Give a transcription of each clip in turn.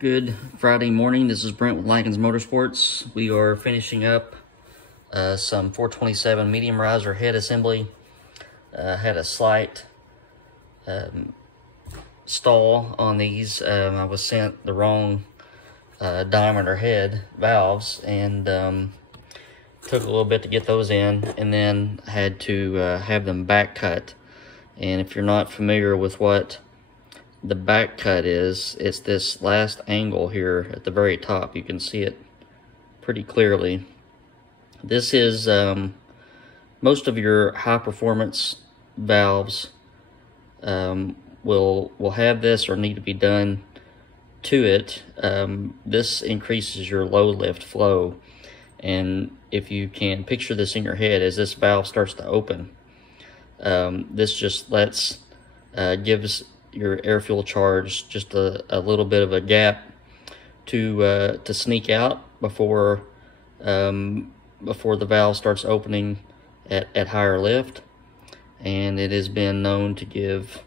Good Friday morning. This is Brent with Lykins Motorsports. We are finishing up some 427 medium riser head assembly. Had a slight stall on these. I was sent the wrong diameter head valves and took a little bit to get those in, and then had to have them back cut. And if you're not familiar with what the back cut is, it's this last angle here at the very top. You can see it pretty clearly. This is most of your high performance valves will have this or need to be done to it. This increases your low lift flow, and if you can picture this in your head, as this valve starts to open, this just gives your air fuel charge just a little bit of a gap to sneak out before the valve starts opening at higher lift. And it has been known to give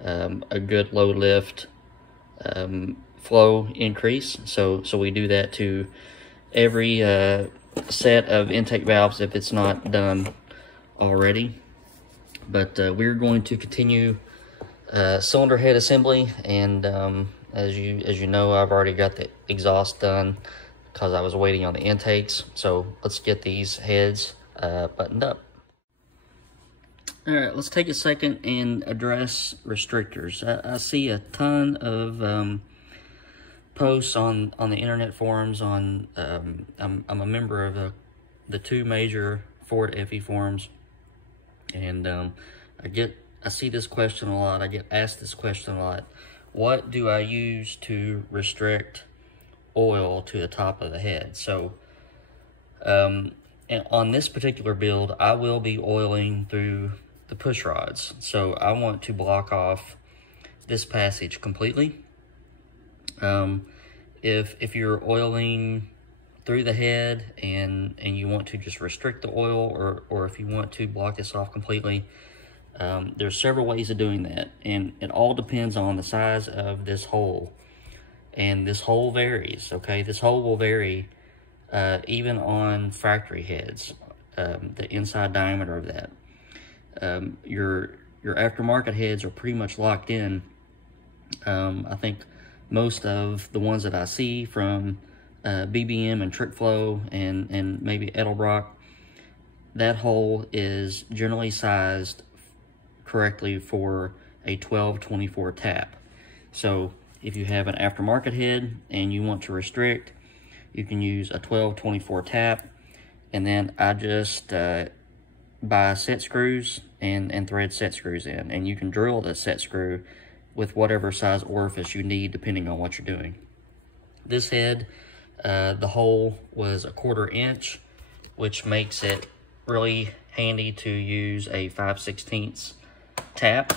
a good low lift flow increase. So we do that to every set of intake valves if it's not done already. But we're going to continue cylinder head assembly, and as you know, I've already got the exhaust done because I was waiting on the intakes. So let's get these heads buttoned up. All right, let's take a second and address restrictors. I see a ton of posts on the internet forums. I'm a member of the two major Ford FE forums, and I see this question a lot. I get asked this question a lot. What do I use to restrict oil to the top of the head? So, and on this particular build, I will be oiling through the push rods. So I want to block off this passage completely. If you're oiling through the head and you want to just restrict the oil, or if you want to block this off completely, there's several ways of doing that, and it all depends on the size of this hole. And this hole varies, okay? This hole will vary even on factory heads, the inside diameter of that. Your aftermarket heads are pretty much locked in. I think most of the ones that I see from BBM and Trick Flow and maybe Edelbrock, that hole is generally sized correctly for a 12-24 tap. So if you have an aftermarket head and you want to restrict, you can use a 12-24 tap, and then I just buy set screws and thread set screws in, and you can drill the set screw with whatever size orifice you need depending on what you're doing. This head, the hole was 1/4 inch, which makes it really handy to use a 5/16 tap,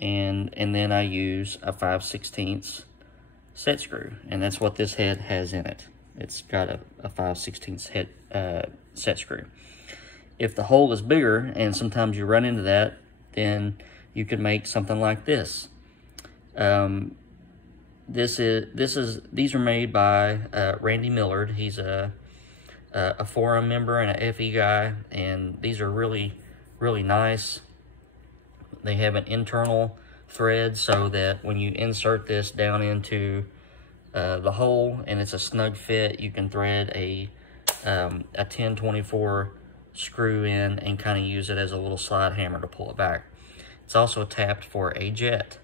and then I use a 5/16 set screw, and that's what this head has in it. It's got a 5/16 head set screw. If the hole is bigger, and sometimes you run into that, then you could make something like this. These are made by Randy Millard. He's a forum member and a FE guy, and these are really nice. They have an internal thread so that when you insert this down into the hole and it's a snug fit, you can thread a 10-24 screw in and kind of use it as a little slide hammer to pull it back. It's also tapped for a jet,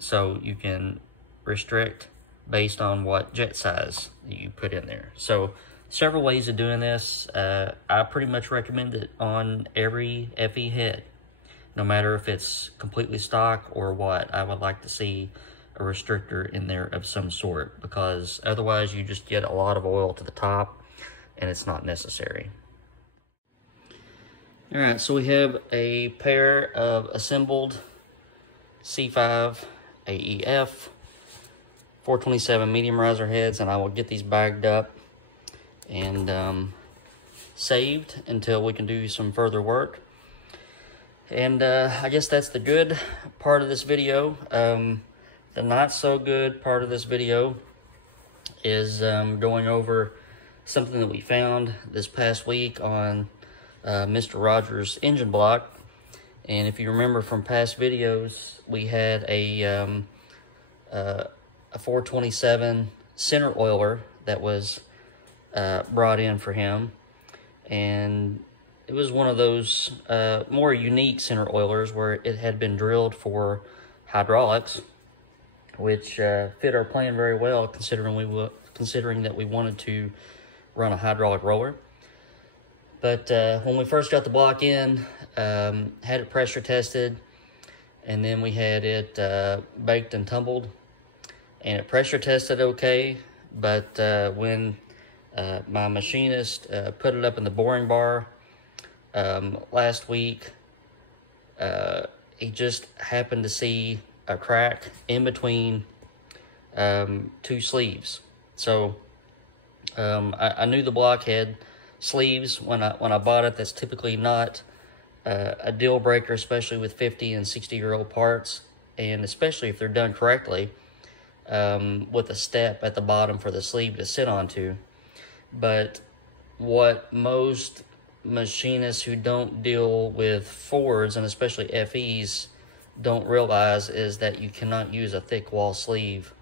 so you can restrict based on what jet size you put in there. So several ways of doing this. I pretty much recommend it on every FE head. No matter if it's completely stock or what, I would like to see a restrictor in there of some sort, because otherwise you just get a lot of oil to the top and it's not necessary. All right, so we have a pair of assembled C5 AEF 427 medium riser heads, and I will get these bagged up and saved until we can do some further work. And I guess that's the good part of this video. The not so good part of this video is going over something that we found this past week on Mr. Rogers' engine block. And if you remember from past videos, we had a 427 center oiler that was brought in for him, and it was one of those more unique center oilers where it had been drilled for hydraulics, which fit our plan very well, considering that we wanted to run a hydraulic roller. But when we first got the block in, had it pressure tested, and then we had it baked and tumbled, and it pressure tested okay. But when my machinist put it up in the boring bar last week, he just happened to see a crack in between two sleeves. So I knew the block had sleeves when I bought it. That's typically not a deal breaker, especially with 50 and 60-year-old parts, and especially if they're done correctly, with a step at the bottom for the sleeve to sit onto. But what most machinists who don't deal with Fords, and especially FEs, don't realize is that you cannot use a thick wall sleeve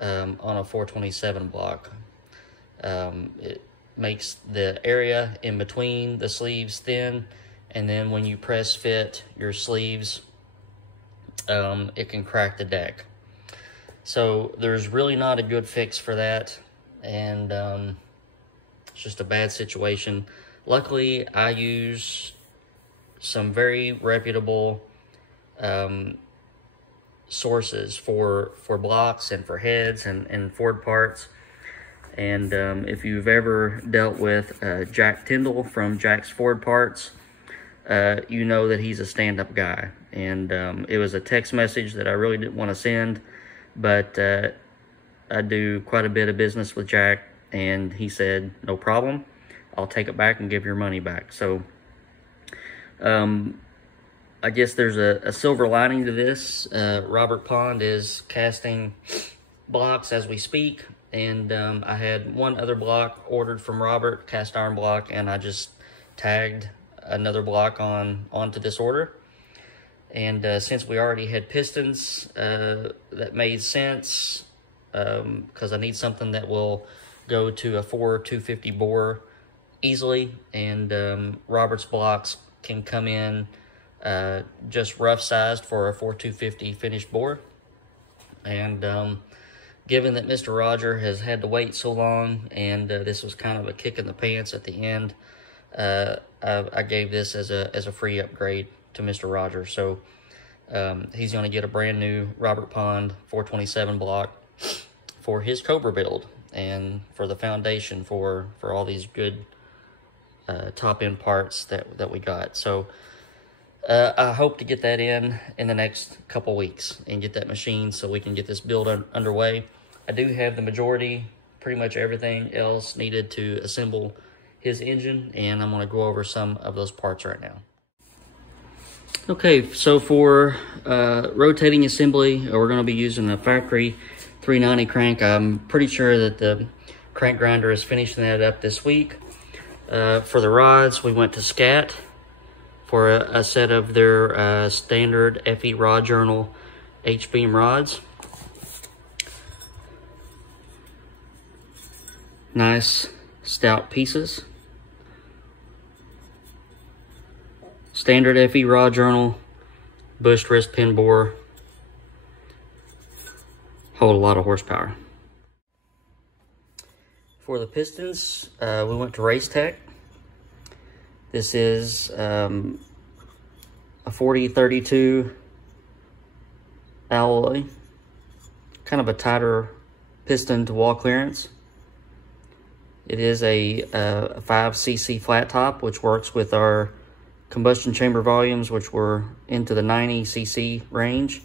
on a 427 block. It makes the area in between the sleeves thin, and then when you press fit your sleeves, it can crack the deck. So there's really not a good fix for that, and it's just a bad situation. Luckily, I use some very reputable sources for blocks and for heads and Ford parts. And if you've ever dealt with Jack Tyndall from Jack's Ford Parts, you know that he's a stand-up guy. And it was a text message that I really didn't want to send, but I do quite a bit of business with Jack, and he said, no problem, I'll take it back and give your money back. So I guess there's a silver lining to this. Robert Pond is casting blocks as we speak, and I had one other block ordered from Robert, cast iron block, and I just tagged another block onto this order. And since we already had pistons, that made sense, because I need something that will go to a 250 bore easily, and Robert's blocks can come in just rough sized for a 250 finished bore. And given that Mr. Roger has had to wait so long, and this was kind of a kick in the pants at the end, I gave this as a free upgrade to Mr. Roger. So he's going to get a brand new Robert Pond 427 block for his Cobra build, and for the foundation for all these good top end parts that we got. So I hope to get that in the next couple weeks and get that machine so we can get this build underway. I do have the majority, pretty much everything else needed to assemble his engine, and I'm going to go over some of those parts right now. Okay, so for rotating assembly, we're going to be using a factory 390 crank. I'm pretty sure that the crank grinder is finishing that up this week. For the rods, we went to Scat for a set of their standard FE Rod Journal H-beam rods. Nice stout pieces. Standard FE Rod Journal, bushed wrist pin bore, hold a lot of horsepower. For the pistons, we went to Race Tech. This is a 4032 alloy, kind of a tighter piston to wall clearance. It is a 5cc flat top, which works with our combustion chamber volumes, which were into the 90cc range.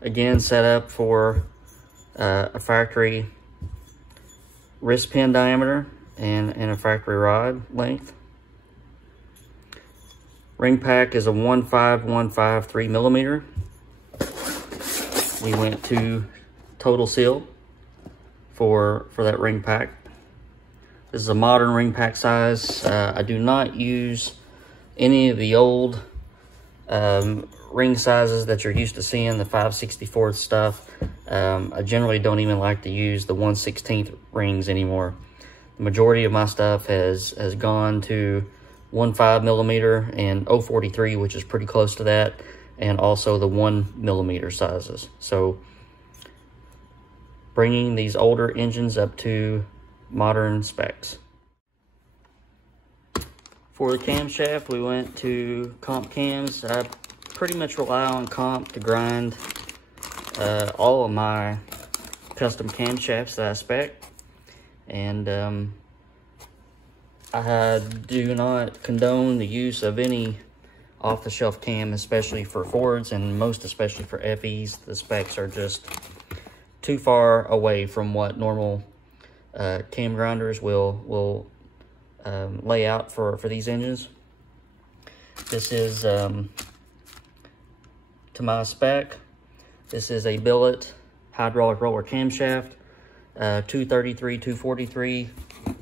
Again, set up for a factory wrist pin diameter and a factory rod length. Ring pack is a 15153 3mm. We went to Total Seal for that ring pack. This is a modern ring pack size. I do not use any of the old ring sizes that you're used to seeing, the 5/64 stuff. I generally don't even like to use the 1/16 rings anymore. The majority of my stuff has gone to 15mm and 043, which is pretty close to that, and also the 1mm sizes. So bringing these older engines up to modern specs. For the camshaft, we went to Comp Cams. I pretty much rely on Comp to grind all of my custom camshafts that I spec. And I do not condone the use of any off-the-shelf cam, especially for Fords, and most especially for FEs. The specs are just too far away from what normal cam grinders will lay out for these engines. This is to my spec. This is a billet hydraulic roller camshaft, 233, 243,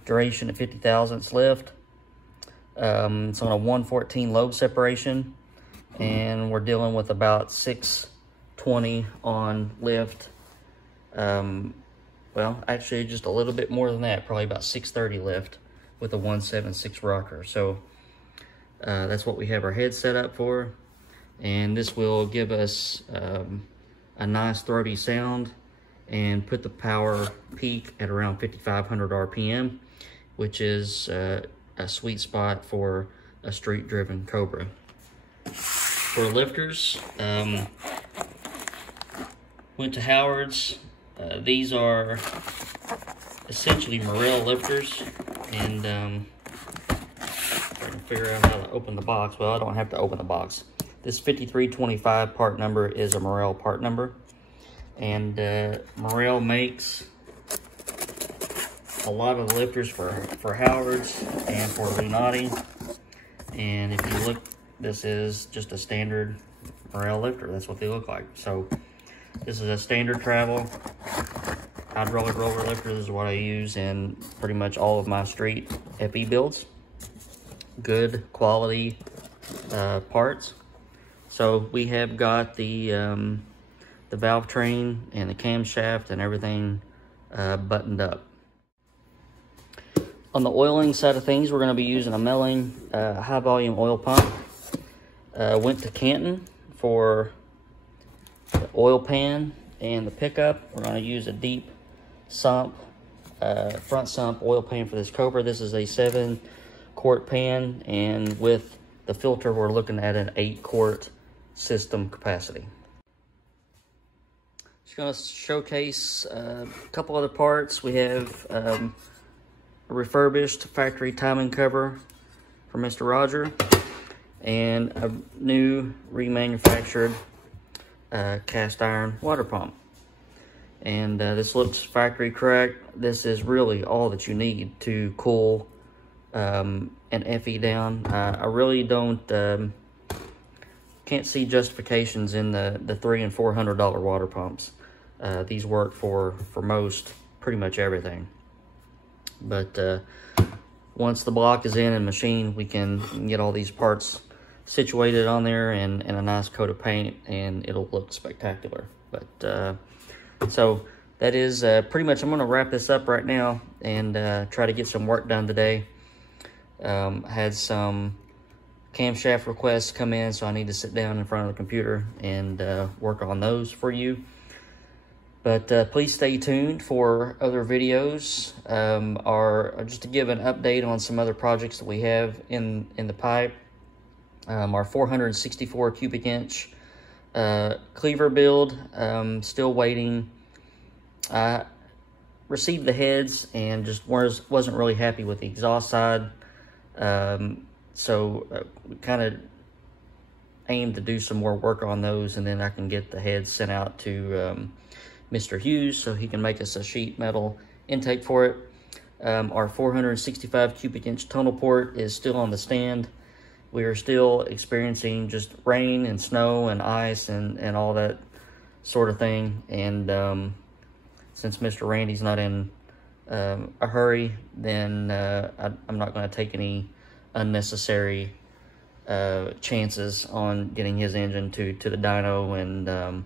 duration at 50 thousandths lift. It's on a 114 lobe separation, and we're dealing with about 620 on lift. Well, actually just a little bit more than that, probably about 630 lift with a 176 rocker. So that's what we have our head set up for, and this will give us a nice throaty sound and put the power peak at around 5,500 RPM, which is a sweet spot for a street-driven Cobra. For lifters, went to Howard's. These are essentially Morel lifters, and I can figure out how to open the box. Well, I don't have to open the box. This 5325 part number is a Morel part number, and Morel makes a lot of lifters for Howard's and for Lunati. And if you look, this is just a standard Morel lifter. That's what they look like. So this is a standard travel hydraulic roller lifter. This is what I use in pretty much all of my street FE builds. Good quality parts. So we have got the valve train and the camshaft and everything buttoned up. On the oiling side of things, we're going to be using a Melling high volume oil pump. Went to Canton for the oil pan and the pickup. We're going to use a deep sump, front sump oil pan for this Cobra. This is a 7-quart pan, and with the filter, we're looking at an 8-quart system capacity. Just going to showcase a couple other parts. We have a refurbished factory timing cover for Mr. Roger, and a new remanufactured cast iron water pump. And this looks factory correct. This is really all that you need to cool an FE down. I really don't can't see justifications in the $300 and $400 water pumps. These work for most pretty much everything. But once the block is in and machined, we can get all these parts situated on there and a nice coat of paint, and it'll look spectacular. But so that is pretty much, I'm going to wrap this up right now and try to get some work done today. Had some camshaft requests come in, so I need to sit down in front of the computer and work on those for you. But please stay tuned for other videos, or just to give an update on some other projects that we have in the pipe. Our 464 cubic inch cleaver build, still waiting. I received the heads and just wasn't really happy with the exhaust side. So we kind of aim to do some more work on those, and then I can get the heads sent out to Mr. Hughes so he can make us a sheet metal intake for it. Our 465 cubic inch tunnel port is still on the stand, we are still experiencing just rain and snow and ice and all that sort of thing. And since Mr. Randy's not in a hurry, then I'm not going to take any unnecessary chances on getting his engine to the dyno and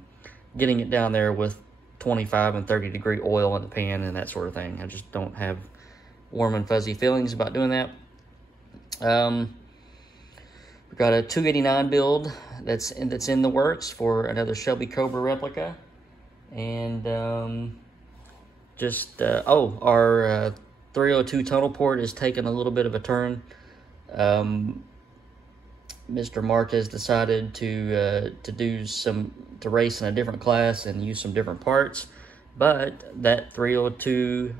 getting it down there with 25 and 30 degree oil in the pan and that sort of thing. I just don't have warm and fuzzy feelings about doing that. We've got a 289 build that's in the works for another Shelby Cobra replica. And our 302 tunnel port is taking a little bit of a turn. Mr. Mark has decided to race in a different class and use some different parts, but that 302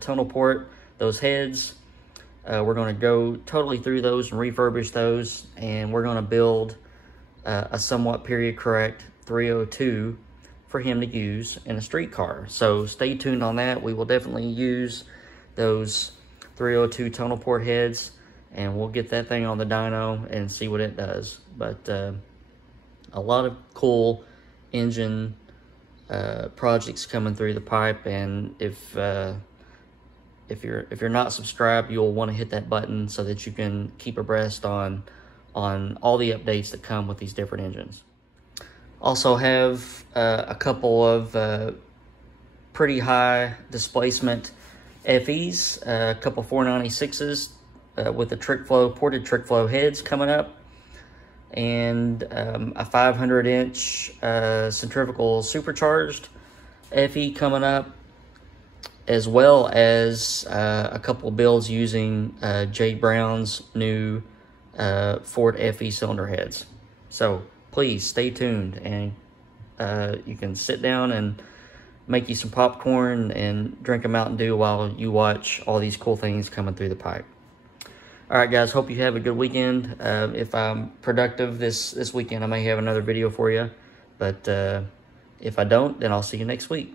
tunnel port, those heads, we're going to go totally through those and refurbish those, and we're going to build a somewhat period correct 302 for him to use in a street car. So stay tuned on that. We will definitely use those 302 tunnel port heads, and we'll get that thing on the dyno and see what it does. But a lot of cool engine projects coming through the pipe, and if you're not subscribed, you'll want to hit that button so that you can keep abreast on all the updates that come with these different engines. Also have a couple of pretty high displacement FEs, a couple 496s with the ported trick flow heads coming up, and a 500-inch centrifugal supercharged FE coming up, as well as a couple builds using Jay Brown's new Ford FE cylinder heads. So please stay tuned, and you can sit down and make you some popcorn and drink a Mountain Dew while you watch all these cool things coming through the pipe. All right, guys, hope you have a good weekend. If I'm productive this weekend, I may have another video for you. But if I don't, then I'll see you next week.